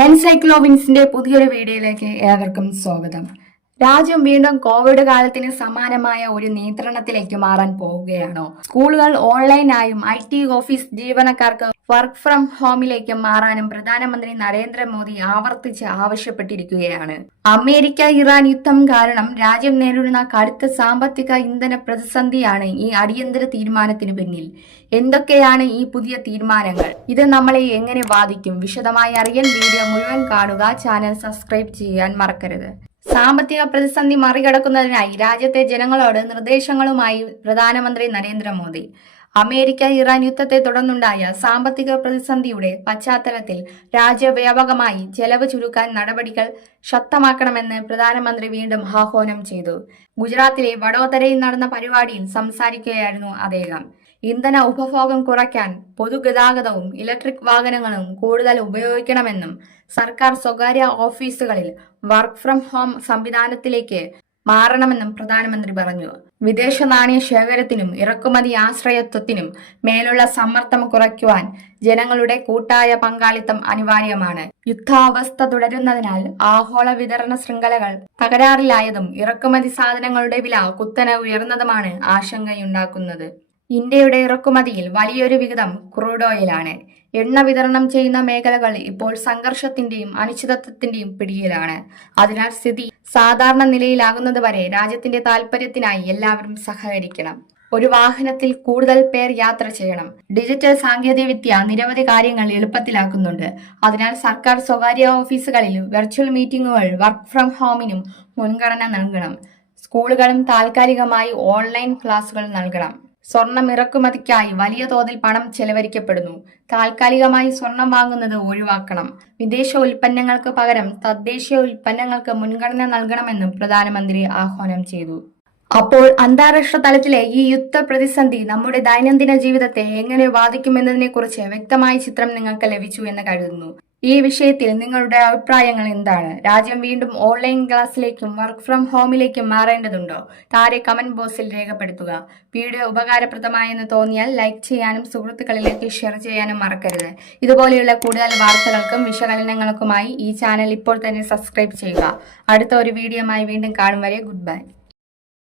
എൻസൈക്ലോവിൻസിന്റെ പുതിയൊരു വീഡിയോയിലേക്ക് ഏവർക്കും സ്വാഗതം. രാജ്യം വീണ്ടും കോവിഡ് കാലത്തിന് സമാനമായ ഒരു നിയന്ത്രണത്തിലേക്ക് മാറാൻ പോവുകയാണോ? സ്കൂളുകൾ ഓൺലൈനായും IT ഓഫീസ് ജീവനക്കാർക്ക് വർക്ക് ഫ്രം ഹോമിലേക്ക് മാറാനും പ്രധാനമന്ത്രി നരേന്ദ്രമോദി ആവർത്തിച്ച് ആവശ്യപ്പെട്ടിരിക്കുകയാണ്. അമേരിക്ക-ഇറാൻ യുദ്ധം കാരണം രാജ്യം നേരിടുന്ന കടുത്ത സാമ്പത്തിക ഇന്ധന പ്രതിസന്ധിയാണ് ഈ അടിയന്തര തീരുമാനത്തിന് പിന്നിൽ. എന്തൊക്കെയാണ് ഈ പുതിയ തീരുമാനങ്ങൾ? ഇത് നമ്മളെ എങ്ങനെ ബാധിക്കും? വിശദമായി അറിയാൻ വീഡിയോ മുഴുവൻ കാണുക. ചാനൽ സബ്സ്ക്രൈബ് ചെയ്യാൻ മറക്കരുത്. സാമ്പത്തിക പ്രതിസന്ധി മറികടക്കുന്നതിനായി രാജ്യത്തെ ജനങ്ങളോട് നിർദ്ദേശങ്ങളുമായി പ്രധാനമന്ത്രി നരേന്ദ്രമോദി. അമേരിക്ക-ഇറാൻ യുദ്ധത്തെ തുടർന്നുണ്ടായ സാമ്പത്തിക പ്രതിസന്ധിയുടെ പശ്ചാത്തലത്തിൽ രാജ്യവ്യാപകമായി ചെലവ് ചുരുക്കാൻ നടപടികൾ ശക്തമാക്കണമെന്ന് പ്രധാനമന്ത്രി വീണ്ടും ആഹ്വാനം ചെയ്തു. ഗുജറാത്തിലെ വഡോദരയിൽ നടന്ന പരിപാടിയിൽ സംസാരിക്കുകയായിരുന്നു അദ്ദേഹം. ഇന്ധന ഉപഭോഗം കുറയ്ക്കാൻ പൊതുഗതാഗതവും ഇലക്ട്രിക് വാഹനങ്ങളും കൂടുതൽ ഉപയോഗിക്കണമെന്നും സർക്കാർ സ്വകാര്യ ഓഫീസുകളിൽ വർക്ക് ഫ്രം ഹോം സംവിധാനത്തിലേക്ക് മാറണമെന്നും പ്രധാനമന്ത്രി പറഞ്ഞു. വിദേശ നാണയ ശേഖരത്തിനും ഇറക്കുമതി ആശ്രയത്വത്തിനും മേലുള്ള സമ്മർദ്ദം കുറയ്ക്കുവാൻ ജനങ്ങളുടെ കൂട്ടായ പങ്കാളിത്തം അനിവാര്യമാണ്. യുദ്ധാവസ്ഥ തുടരുന്നതിനാൽ ആഗോള വിതരണ ശൃംഖലകൾ തകരാറിലായതും ഇറക്കുമതി സാധനങ്ങളുടെ വില കുത്തനെ ഉയർന്നതുമാണ് ആശങ്കയുണ്ടാക്കുന്നത്. ഇന്ത്യയുടെ ഇറക്കുമതിയിൽ വലിയൊരു വിഹിതം ക്രൂഡ് ഓയിലാണ്. എണ്ണ വിതരണം ചെയ്യുന്ന മേഖലകൾ ഇപ്പോൾ സംഘർഷത്തിന്റെയും അനിശ്ചിതത്വത്തിന്റെയും പിടിയിലാണ്. അതിനാൽ സ്ഥിതി സാധാരണ നിലയിലാകുന്നതുവരെ രാജ്യത്തിന്റെ താൽപര്യത്തിനായി എല്ലാവരും സഹകരിക്കണം. ഒരു വാഹനത്തിൽ കൂടുതൽ പേർ യാത്ര ചെയ്യണം. ഡിജിറ്റൽ സാങ്കേതികവിദ്യ നിരവധി കാര്യങ്ങൾ എളുപ്പത്തിലാക്കുന്നുണ്ട്. അതിനാൽ സർക്കാർ സ്വകാര്യ ഓഫീസുകളിൽ വെർച്വൽ മീറ്റിംഗുകൾ വർക്ക് ഫ്രം ഹോമിനും മുൻഗണന നൽകണം. സ്കൂളുകളും താൽക്കാലികമായി ഓൺലൈൻ ക്ലാസുകൾ നൽകണം. സ്വർണം ഇറക്കുമതിക്കായി വലിയ തോതിൽ പണം ചെലവഴിക്കപ്പെടുന്നു. താൽക്കാലികമായി സ്വർണം വാങ്ങുന്നത് ഒഴിവാക്കണം. വിദേശ ഉൽപ്പന്നങ്ങൾക്ക് പകരം തദ്ദേശീയ ഉൽപ്പന്നങ്ങൾക്ക് മുൻഗണന നൽകണമെന്നും പ്രധാനമന്ത്രി ആഹ്വാനം ചെയ്തു. അപ്പോൾ അന്താരാഷ്ട്ര തലത്തിലെ ഈ യുദ്ധ പ്രതിസന്ധി നമ്മുടെ ദൈനംദിന ജീവിതത്തെ എങ്ങനെ ബാധിക്കുമെന്നതിനെ കുറിച്ച് വ്യക്തമായ ചിത്രം നിങ്ങൾക്ക് ലഭിച്ചു എന്ന് കരുതുന്നു. ഈ വിഷയത്തിൽ നിങ്ങളുടെ അഭിപ്രായങ്ങൾ എന്താണ്? രാജ്യം വീണ്ടും ഓൺലൈൻ ക്ലാസ്സിലേക്കും വർക്ക് ഫ്രം ഹോമിലേക്കും മാറേണ്ടതുണ്ടോ? താഴെ കമന്റ് ബോക്സിൽ രേഖപ്പെടുത്തുക. വീഡിയോ ഉപകാരപ്രദമായെന്ന് തോന്നിയാൽ ലൈക്ക് ചെയ്യാനും സുഹൃത്തുക്കളിലേക്ക് ഷെയർ ചെയ്യാനും മറക്കരുത്. ഇതുപോലെയുള്ള കൂടുതൽ വാർത്തകൾക്കും വിശകലനങ്ങൾക്കുമായി ഈ ചാനൽ ഇപ്പോൾ തന്നെ സബ്സ്ക്രൈബ് ചെയ്യുക. അടുത്ത ഒരു വീഡിയോയുമായി വീണ്ടും കാണും വരെ ഗുഡ് ബൈ.